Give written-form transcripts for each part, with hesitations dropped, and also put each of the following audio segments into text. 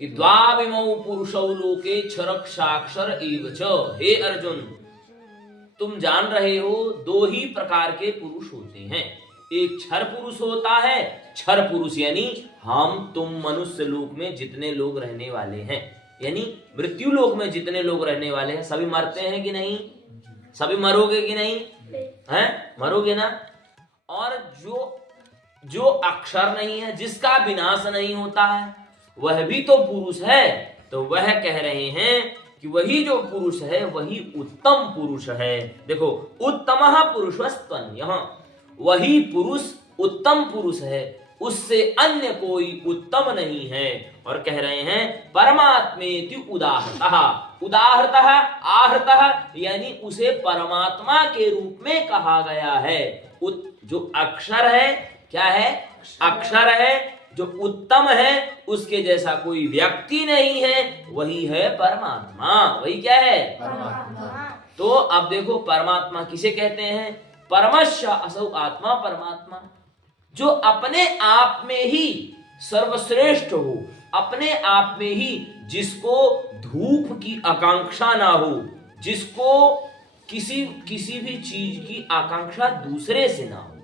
कि द्वाविमौ पुरुषौ लोके क्षरक्षाक्षर एव च। हे अर्जुन, तुम जान रहे हो दो ही प्रकार के पुरुष होते हैं। एक क्षर पुरुष होता है, क्षर पुरुष यानी हम तुम मनुष्य लोक में जितने लोग रहने वाले हैं, यानी मृत्यु लोक में जितने लोग रहने वाले हैं, सभी मरते हैं कि नहीं? सभी मरोगे कि नहीं? हैं? मरोगे ना। और जो अक्षर नहीं है, जिसका विनाश नहीं होता है, वह भी तो पुरुष है। तो वह कह रहे हैं कि वही जो पुरुष है वही उत्तम पुरुष है। देखो, उत्तमः पुरुषस्तन्यः, वही पुरुष उत्तम पुरुष है, उससे अन्य कोई उत्तम नहीं है। और कह रहे हैं परमात्मेति उदाहृतः। उदाहृतः, आहृतः यानी उसे परमात्मा के रूप में कहा गया है। जो अक्षर है, क्या है? अक्षर है। जो उत्तम है, उसके जैसा कोई व्यक्ति नहीं है, वही है परमात्मा। वही क्या है? परमात्मा। तो अब देखो, परमात्मा किसे कहते हैं? परमश्च असौ आत्मा परमात्मा। जो अपने आप में ही सर्वश्रेष्ठ हो, अपने आप में ही जिसको धूप की आकांक्षा ना हो, जिसको किसी भी चीज की आकांक्षा दूसरे से ना हो,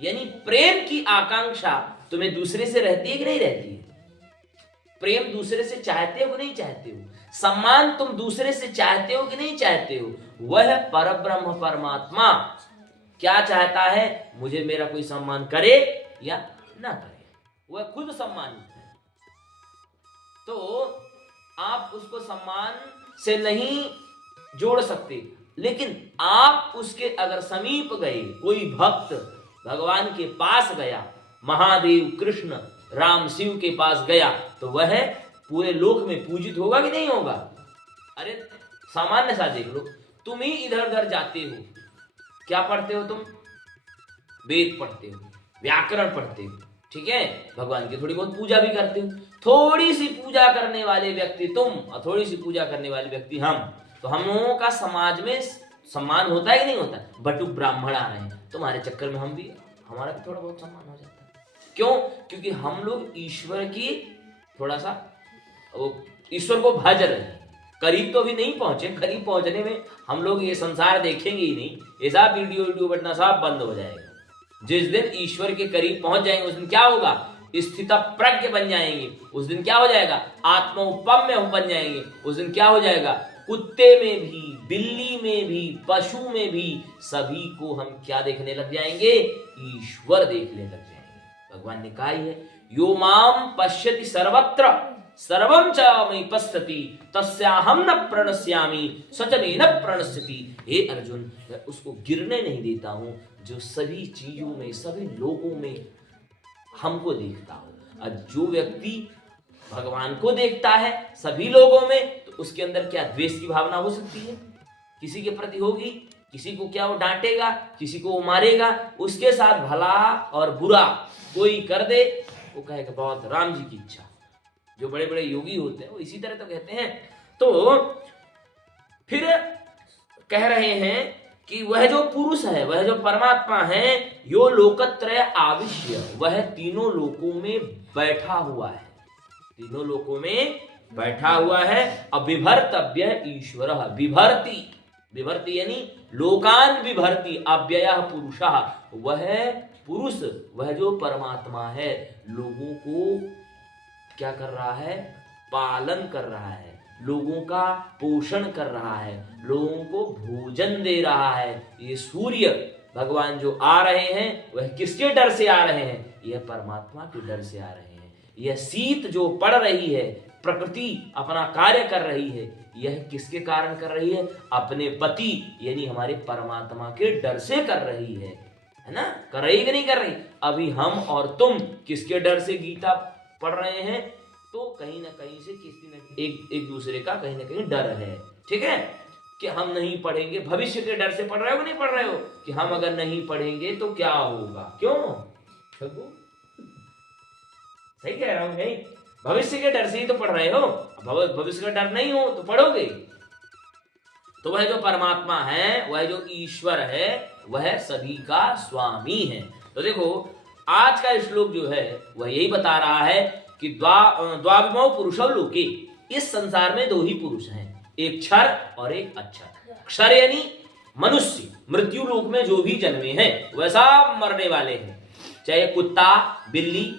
यानी प्रेम की आकांक्षा तुम्हें दूसरे से रहती है कि नहीं रहती है? प्रेम दूसरे से चाहते हो कि नहीं चाहते हो? सम्मान तुम दूसरे से चाहते हो कि नहीं चाहते हो? वह परब्रह्म परमात्मा क्या चाहता है? मुझे मेरा कोई सम्मान करे या ना करे, वह खुद सम्मानित है। तो आप उसको सम्मान से नहीं जोड़ सकते, लेकिन आप उसके अगर समीप गए, कोई भक्त भगवान के पास गया, महादेव कृष्ण राम शिव के पास गया, तो वह पूरे लोक में पूजित होगा कि नहीं होगा? अरे सामान्य सा देख लो, तुम ही इधर उधर जाते हो, क्या पढ़ते हो तुम? वेद पढ़ते हो, व्याकरण पढ़ते हो, ठीक है, भगवान की थोड़ी बहुत पूजा भी करते हो। थोड़ी सी पूजा करने वाले व्यक्ति तुम और थोड़ी सी पूजा करने वाले व्यक्ति हम, तो हम लोगों का समाज में सम्मान होता है कि नहीं होता? बटु ब्राह्मण आ रहे हैं, तुम्हारे चक्कर में हम भी, हमारा भी थोड़ा बहुत सम्मान हो जाता है। क्यों? क्योंकि हम लोग ईश्वर की थोड़ा सा ईश्वर को भज रहे हैं। करीब तो अभी नहीं पहुंचे, करीब पहुंचने में हम लोग ये संसार देखेंगे ही नहीं, ऐसा वीडियो बटना सब बंद हो जाएगा। जिस दिन ईश्वर के करीब पहुंच जाएंगे, उस दिन क्या होगा? स्थित प्रज्ञ बन जाएंगे। उस दिन क्या हो जाएगा? आत्मोपम्य बन जाएंगे। उस दिन क्या हो जाएगा? कुत्ते में भी, बिल्ली में भी, पशु में भी सभी को हम क्या देखने लग जाएंगे? ईश्वर देखने लग जाएंगे। भगवान ने कहा है, यो माम पश्यति सर्वत्र सर्वं च मयि पश्यति तस्याहं न प्रणश्यामि स च मे न प्रणश्यति। हे अर्जुन, मैं उसको गिरने नहीं देता हूं जो सभी चीजों में, सभी लोगों में हमको देखता हो। और जो व्यक्ति भगवान को देखता है सभी लोगों में, तो उसके अंदर क्या द्वेष की भावना हो सकती है? किसी के प्रति होगी? किसी को क्या वो डांटेगा, किसी को वो मारेगा? उसके साथ भला और बुरा कोई कर दे, वो कहेगा बहुत राम जी की इच्छा। जो बड़े बड़े योगी होते हैं वो इसी तरह तो कहते हैं। तो फिर कह रहे हैं कि वह जो पुरुष है, वह जो परमात्मा है, यो लोकत्रय आविश्य, वह तीनों लोकों में बैठा हुआ है, तीनों लोकों में बैठा हुआ है। अविभर्तव्य ईश्वर, विभर्ति, विभर्ति यानी लोकान विभर्ति, अव्ययः पुरुषः, वह पुरुष, वह जो परमात्मा है, लोगों को क्या कर रहा है? पालन कर रहा है, लोगों का पोषण कर रहा है, लोगों को भोजन दे रहा है। ये सूर्य भगवान जो आ रहे हैं, वह किसके डर से आ रहे हैं? यह परमात्मा के डर से आ रहे हैं। यह शीत जो पड़ रही है, प्रकृति अपना कार्य कर रही है, यह किसके कारण कर रही है? अपने पति यानी हमारे परमात्मा के डर से कर रही है ना? कर रही कि नहीं कर रही? अभी हम और तुम किसके डर से गीता पढ़ रहे हैं? तो कहीं ना कहीं से किसी न एक दूसरे का कहीं ना कहीं डर है, ठीक है, कि हम नहीं पढ़ेंगे। भविष्य के डर से पढ़ रहे हो कि नहीं पढ़ रहे हो? कि हम अगर नहीं पढ़ेंगे तो क्या होगा? क्यों सही कह रहा हूं नहीं? भविष्य के डर से ही तो पढ़ रहे हो। भविष्य का डर नहीं हो तो पढ़ोगे? तो वह जो परमात्मा है, वह जो ईश्वर है, वह सभी का स्वामी है। तो देखो, आज का श्लोक जो है वह यही बता रहा है कि कि द्वाविमौ पुरुषौ लोके, इस संसार में दो ही पुरुष हैं, एक क्षर और एक अक्षर। क्षर यानी मनुष्य, मृत्यु लोक में जो भी जन्मे हैं वैसा मरने वाले हैं, चाहे कुत्ता बिल्ली,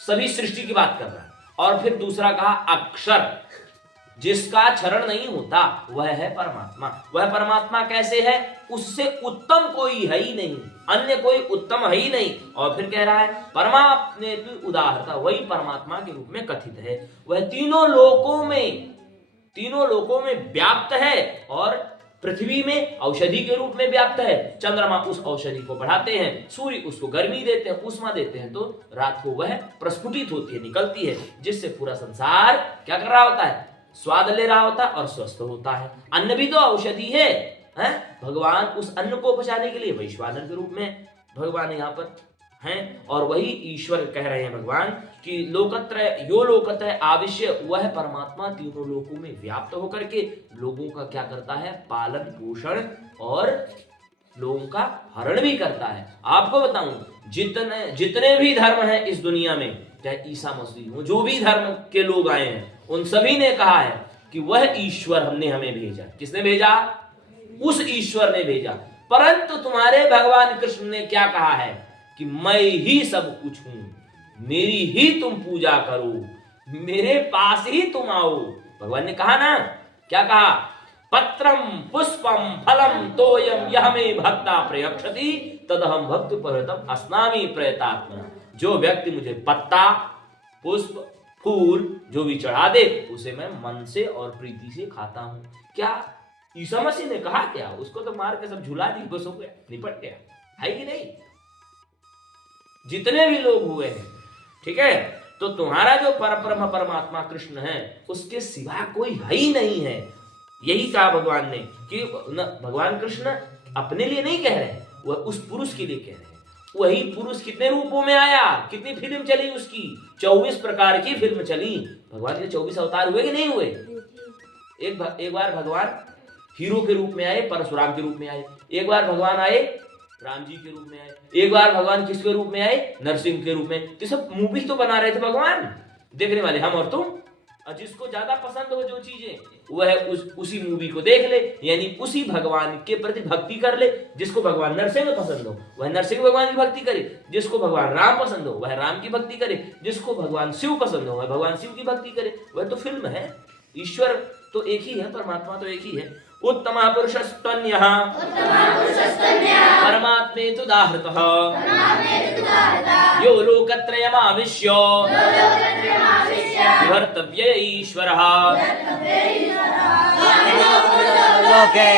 सभी सृष्टि की बात कर रहा है। और फिर दूसरा कहा अक्षर, जिसका क्षरण नहीं होता, वह है परमात्मा। वह परमात्मा कैसे है? उससे उत्तम कोई है ही नहीं, अन्य कोई उत्तम है ही नहीं। और फिर कह रहा है परमात्मे तु उदाहरता, वही परमात्मा के रूप में कथित है। वह तीनों लोकों में व्याप्त है और पृथ्वी में औषधि के रूप में व्याप्त है। चंद्रमा उस औषधि को बढ़ाते हैं, सूर्य उसको गर्मी देते हैं, उष्मा देते हैं, तो रात को वह प्रस्फुटित होती है, निकलती है, जिससे पूरा संसार क्या कर रहा होता है? स्वाद ले रहा होता है और स्वस्थ होता है। अन्न भी तो औषधि है, भगवान उस अन्न को पचाने के लिए वैश्वानर के रूप में भगवान यहाँ पर हैं। और वही ईश्वर कह रहे हैं भगवान कि लोकत्रय आविश्य, वह परमात्मा तीनों लोकों में व्याप्त होकर के लोगों का क्या करता है? पालन पोषण और लोगों का हरण भी करता है। आपको बताऊं, जितने भी धर्म हैं इस दुनिया में, चाहे ईसा मसीह हो, जो भी धर्म के लोग आए हैं, उन सभी ने कहा है कि वह ईश्वर हमने हमें भेजा। किसने भेजा? उस ईश्वर ने भेजा। परंतु तुम्हारे भगवान कृष्ण ने क्या कहा है कि मैं ही सब कुछ हूं, मेरी ही तुम पूजा करो, मेरे पास ही तुम आओ। भगवान ने कहा ना, क्या कहा? पत्रम पुष्पम फलम तोयम यह मे भक्ता प्रयक्षति तदहम भक्त परतम अस्नामि प्रयतात्मना। जो व्यक्ति मुझे पत्ता पुष्प फूल जो भी चढ़ा दे, उसे मैं मन से और प्रीति से खाता हूं। क्या ईसा मसीह ने कहा क्या? उसको तो मार के सब झुला दी, बस हो गया, निपट गया, है कि नहीं? जितने भी लोग हुए हैं, ठीक है, तो तुम्हारा जो परब्रह्म परमात्मा कृष्ण है, उसके सिवा कोई है ही नहीं है। यही कहा भगवान ने कि भगवान कृष्ण अपने लिए नहीं कह रहे, वह उस पुरुष के लिए कह रहे हैं। वही पुरुष कितने रूपों में आया, कितनी फिल्म चली उसकी, 24 प्रकार की फिल्म चली। भगवान के 24 अवतार हुए कि नहीं हुए? एक बार भगवान हीरो के रूप में आए, परशुराम के रूप में आए। एक बार भगवान आए राम जी के रूप में आए। एक बार भगवान किसके रूप में आए? नरसिंह के रूप में। तो सब मूवी तो बना रहे थे भगवान, देखने वाले हम और तुम। और जिसको ज्यादा पसंद हो जो चीजें, वह उसी मूवी को देख ले, यानी उसी भगवान के प्रति भक्ति कर ले। जिसको भगवान नरसिंह पसंद हो वह नरसिंह भगवान की भक्ति करे, जिसको भगवान राम पसंद हो वह राम की भक्ति करे, जिसको भगवान शिव पसंद हो वह भगवान शिव की भक्ति करे। वह तो फिल्म है। ईश्वर तो एक ही है, परमात्मा तो एक ही है। उत्तमः पुरुषस्त्वन्यः परमात्मेतु दाहृतः यो लोकत्रयमाविश्य विहर्तव्य ईश्वरः लोके